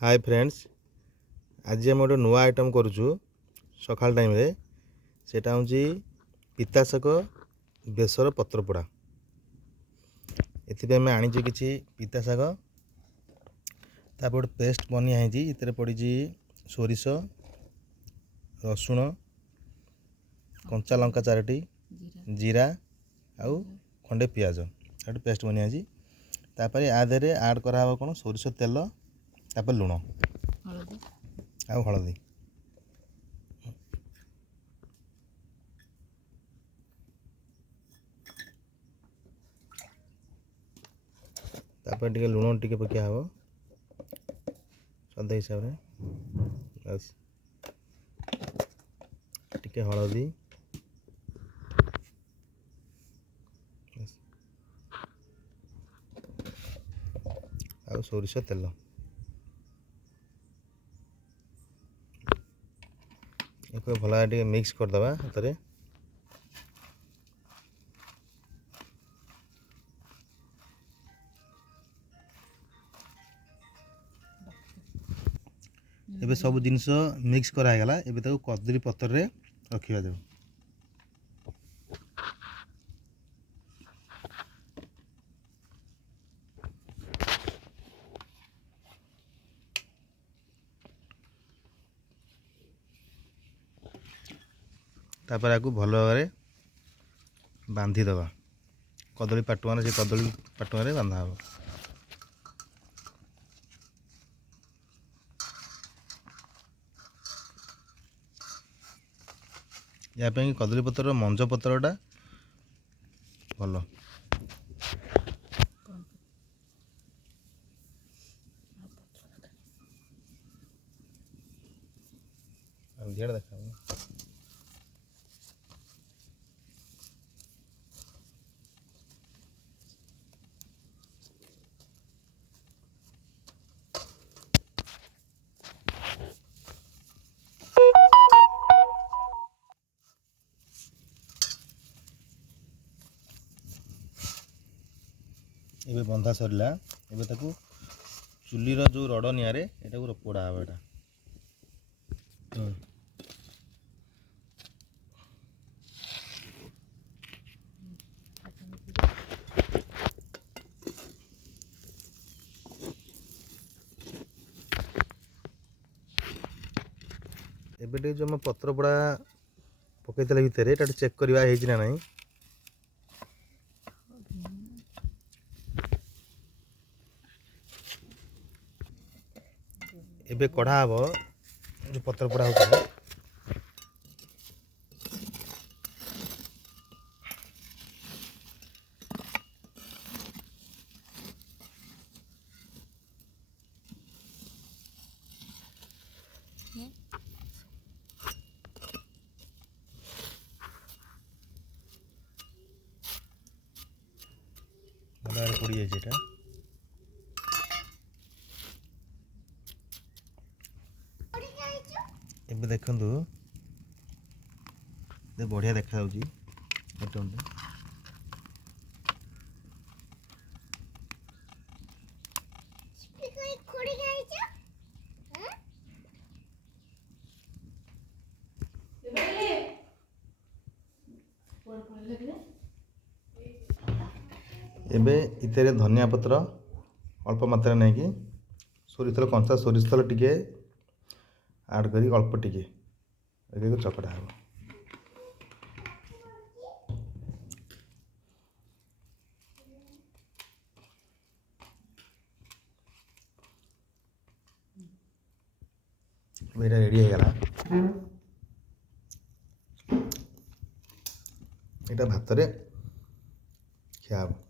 Hi friends, आज आम गोटे नुआ आइटम करुचु सकाल टाइम रे सेटा हूँ पिता शाग बेसर पत्रपोड़ा। एथि आम आनी कि पिता शाग गोटे पेस्ट बनिया इतने पड़ी सोरिष रसुण कंचा लंका 4टी जीरा आउ खंडे पियाज गोटे पेस्ट बनिया तापर आधे आड करा कौन सोरिष तेल तापर लुण आउ हलदी तापर टिके लुण टिके पकिया हबो स्वाद हिसाब रे बस टिके हलदी आउ सोरिष तेल एक भल टे मिक्स करदे हाथ रे। एबे सब जिनस मिक्स करागला एबे ताको कदली पत्र रे रखिया देव। तापर आकु भल भाव बांधी दबा कदली पाटुआ से कदली पाटुआ रे बांधा हबो। या पे कदली पत्र मंज पत्रटा भल देखा एबे बंधा सरला एबे ताकू चुलीर जो रड निआरे एटा पोड़ा हबा एटा एबे टे जो हम पत्र पोड़ा पकईतले भितर एटा चेक करवा हेछि ना नहीं। एबे कढ़ा हबो जो पत्र पोड़ा होता पड़ी जाए एबे देखंतु बढ़िया देखा एबे इतरे धनिया पत्र अल्प मात्रा नहीं कि सोरिष तेल कंचा सोरिष तेल टिके ऐड करी अल्प टिके चकड़ा हबो। मेरा रेडी है गला एटा भात रे खिया हबो।